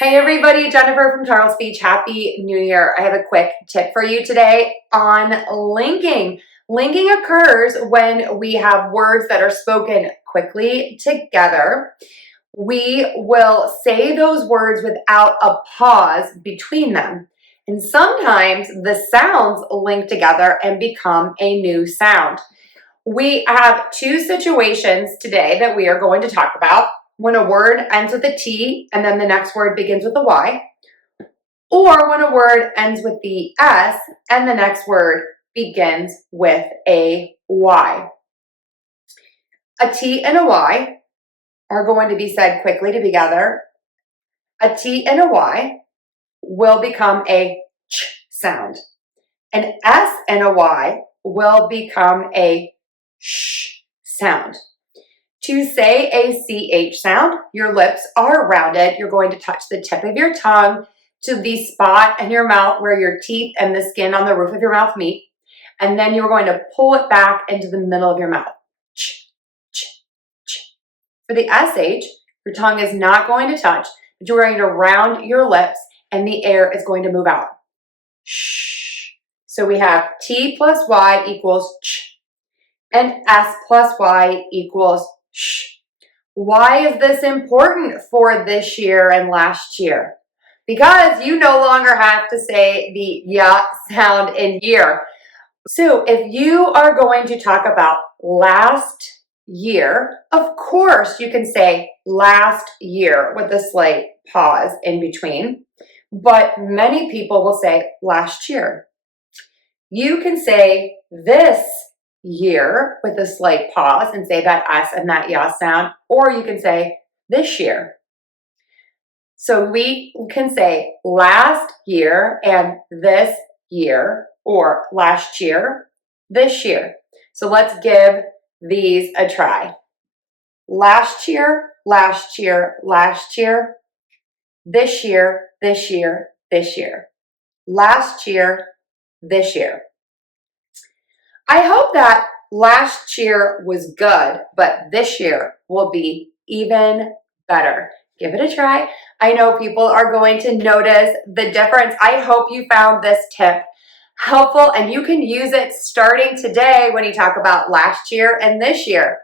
Hey everybody, Jennifer from Tarle Speech. Happy New Year. I have a quick tip for you today on linking. Linking occurs when we have words that are spoken quickly together. We will say those words without a pause between them. And sometimes the sounds link together and become a new sound. We have two situations today that we are going to talk about. When a word ends with a T and then the next word begins with a Y, or when a word ends with the S and the next word begins with a Y. A T and a Y are going to be said quickly together. A T and a Y will become a ch sound. An S and a Y will become a sh sound. To say a CH sound, your lips are rounded. You're going to touch the tip of your tongue to the spot in your mouth where your teeth and the skin on the roof of your mouth meet. And then you're going to pull it back into the middle of your mouth. Ch, ch, ch. For the SH, your tongue is not going to touch, but you're going to round your lips and the air is going to move out. Shh. So we have T plus Y equals ch, and S plus Y equals sh. Why is this important for this year and last year? Because you no longer have to say the ya sound in year. So if you are going to talk about last year, of course you can say last year with a slight pause in between, but many people will say last year. You can say this year with a slight pause and say that S and that ya sound, or you can say this year. So we can say last year and this year, or last year, this year. So let's give these a try. Last year, last year, last year. This year, this year, this year. Last year, this year. I hope that last year was good, but this year will be even better. Give it a try. I know people are going to notice the difference. I hope you found this tip helpful and you can use it starting today when you talk about last year and this year.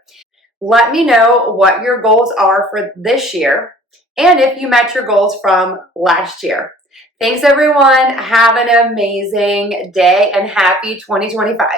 Let me know what your goals are for this year and if you met your goals from last year. Thanks everyone. Have an amazing day and happy 2025.